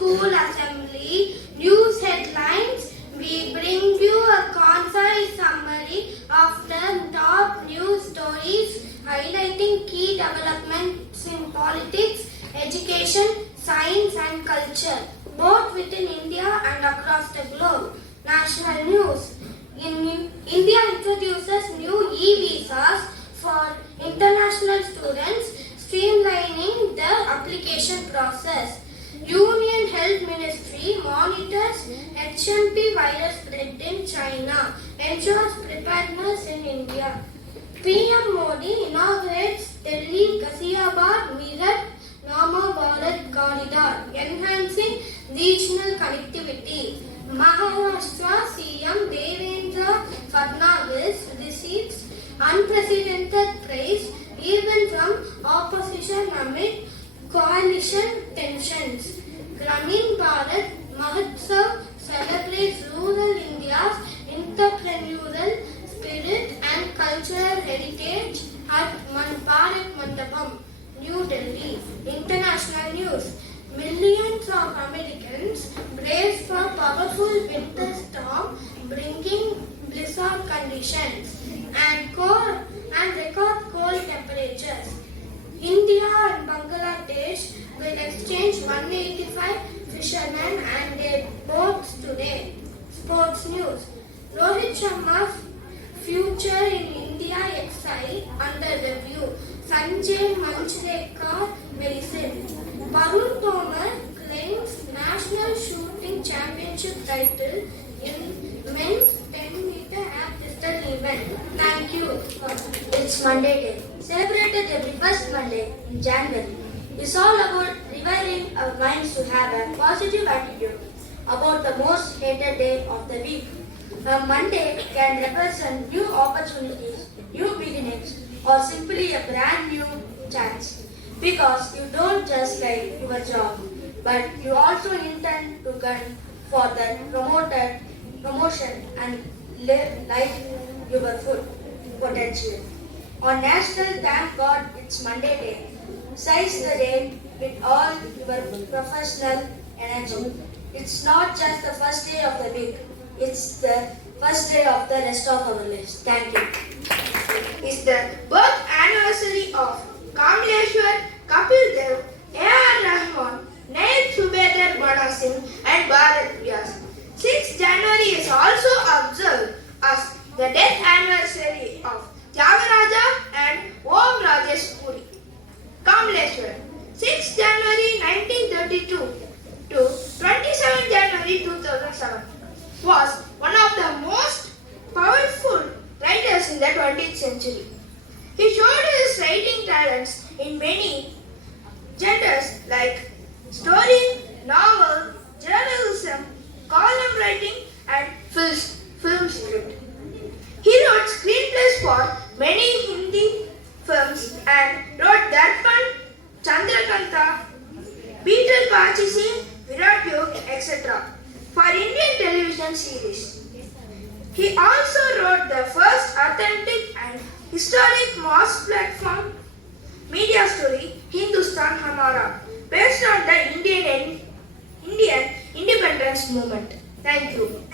School Assembly News Headlines. We bring you a concise summary of the top news stories highlighting key developments in politics, education, science and culture, both within India and across the globe. National news. India introduces new e-visas for international students, streamlining the application process. Union Health Ministry monitors HMP virus spread in China, ensures preparedness in India. PM Modi inaugurates Delhi Ghaziabad Meerut Nama Bharat Corridor, enhancing regional connectivity. Maharashtra CM Devendra Fadnavis receives unprecedented praise even from opposition amid coalition tensions. Gramin Bharat Mahotsav celebrates rural India's entrepreneurial spirit and cultural heritage at Bharat Mandapam, New Delhi. International news. Millions of Americans brace for powerful winter storm bringing blizzard conditions and record cold temperatures. India and Bangladesh will exchange 185 fishermen and their boats today. Sports news. Rohit Sharma's future in India exile under review. Sanjay Manjrekar medicine. Varun Tomar claims national shooting championship title in men's 10-meter air pistol event. Thank you. It's Monday Day, celebrated every first Monday in January. It's all about reviving our minds to have a positive attitude about the most hated day of the week. A Monday can represent new opportunities, new beginnings, or simply a brand new chance. Because you don't just like your job, but you also intend to gun for the promotion and live like your full potential. On National Thank God It's Monday Day, seize the day with all your professional energy. It's not just the first day of the week, it's the first day of the rest of our lives. Thank you. It's the birth anniversary of Kamleshwar, Kapil Dev, A.R. Rahman, Naib Subedar Bana Singh and Bharat Vyas. 6th January is also observed as the death anniversary of Tyagaraja and Om Rajesh Puri. Kamleshwar, 6th January 1932 to 27 January 2007 was one of the most powerful writers in the 20th century. He showed his writing talents in many genres like story, novel, journalism, column writing and film script. He wrote screenplays for many Hindi films and wrote Darpan, Chandrakanta, Peter Pachisi, Virat Yog, etc. for Indian television series. He also wrote the first authentic and historic mass platform media story Hindustan Hamara based on the Indian independence movement. Thank you.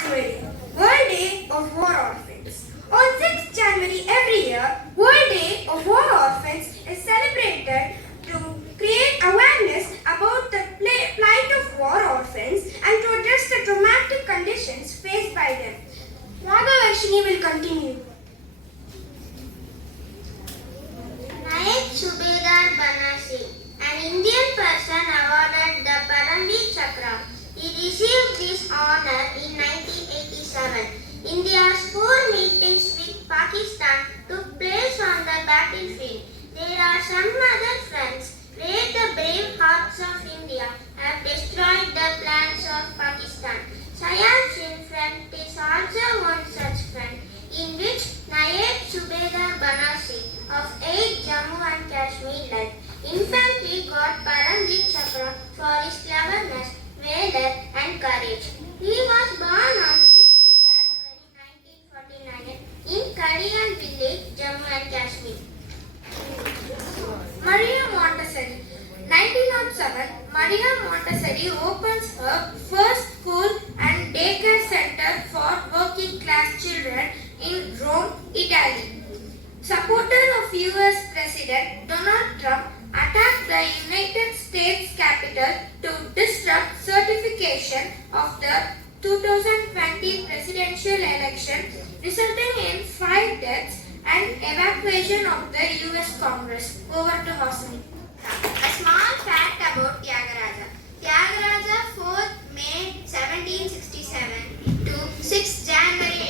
World Day of War Orphans. On 6th January every year, World Day of War Orphans is celebrated to create awareness about the plight of war orphans and to address the traumatic conditions faced by them. Raghavashini will continue. Naib Subedar Banasi, an Indian person awarded the Paramveer Chakra. He received this honor in 1987. India's 4 meetings with Pakistan took place on the battlefield. There are some other fronts where the brave hearts of India have destroyed the plans of Pakistan. Siachen front is also one such front in which Naib Subedar Banasi of 8 Jammu and Kashmir led. In fact, he got Paramveer Chakra for his cleverness, valor and courage. He was born on 6th January 1949 in Kadian village, Jammu and Kashmir. Maria Montessori, 19 1907, Maria Montessori opens her first school and daycare center for working class children in Rome, Italy. Supporters of US President Donald Trump attacked the United States Capitol to disrupt certification of the 2020 presidential election, resulting in 5 deaths and evacuation of the US Congress. Over to Hosni. A small fact about Tyagaraja. Tyagaraja 4th May 1767 to 6th January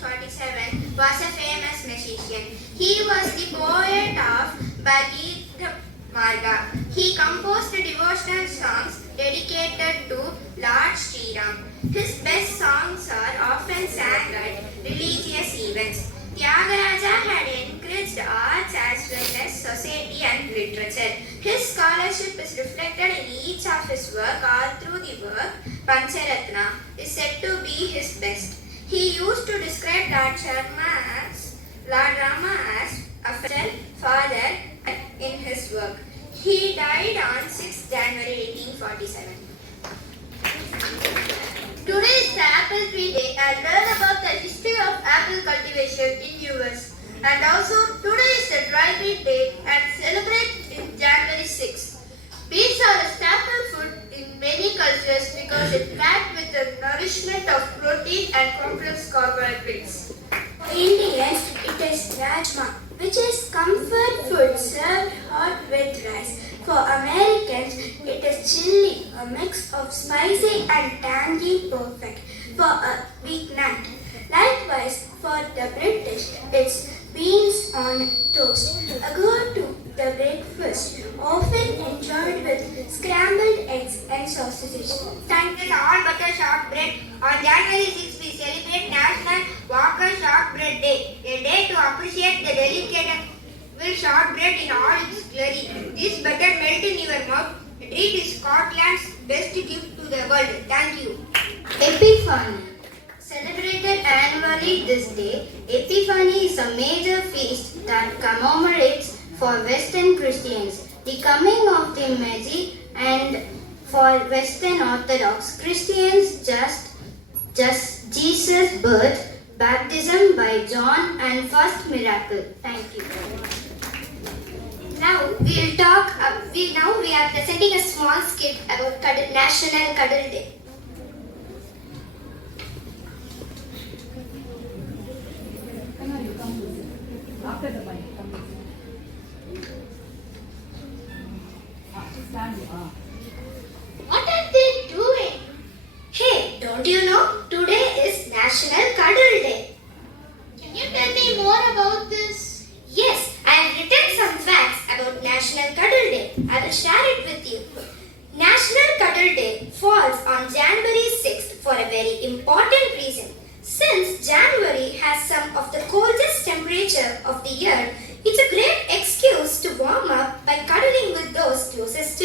1847 was a famous musician. He was the poet of Bhagavad Marga. He composed devotional songs dedicated to Lord Sri Ram. His best songs are often sung at religious events. Tyagaraja had encouraged arts as well as society and literature. His scholarship is reflected in each of his work. All through the work, Pancharatna is said to be his best. He used to describe Lord Rama as a father in his work. He died on 6 January 1847. Today is the Apple Tree Day and learn about the history of apple cultivation in US. And also today is the Dry Meat Day and celebrate in January 6th. Beets are a staple food in many cultures because it's packed with the nourishment of protein and complex carbohydrates. For Indians, it is rajma, which is comfort food served hot with rice. For Americans, it is chili, a mix of spicy and tangy, perfect for a weeknight. Likewise, for the British, it's beans on toast, a go-to the breakfast, often enjoyed with scrambled eggs and sausages. Thank you all butter shortbread. On January 6th, we celebrate National Walker Shortbread Day, a day to appreciate the delicate shortbread in all its glory. This butter melt in your mouth. The treat is Scotland's best gift to the world. Thank you. Epiphany. Celebrated annually this day, Epiphany is a major feast that commemorates for Western Christians the coming of the Magi, and for Western Orthodox Christians just Jesus' birth, baptism by John, and first miracle. Thank you. Now we are presenting a small skit about National Cuddle Day. After the mic, What are they doing? Hey, don't you know? Today is National Cuddle Day. Can you tell me more about this? Yes, I have written some facts about National Cuddle Day. I will share it with you. National Cuddle Day falls on January 6th for a very important reason. Since January has some of the coldest temperature of the year, it's a great excuse to warm up by cuddling with those closest to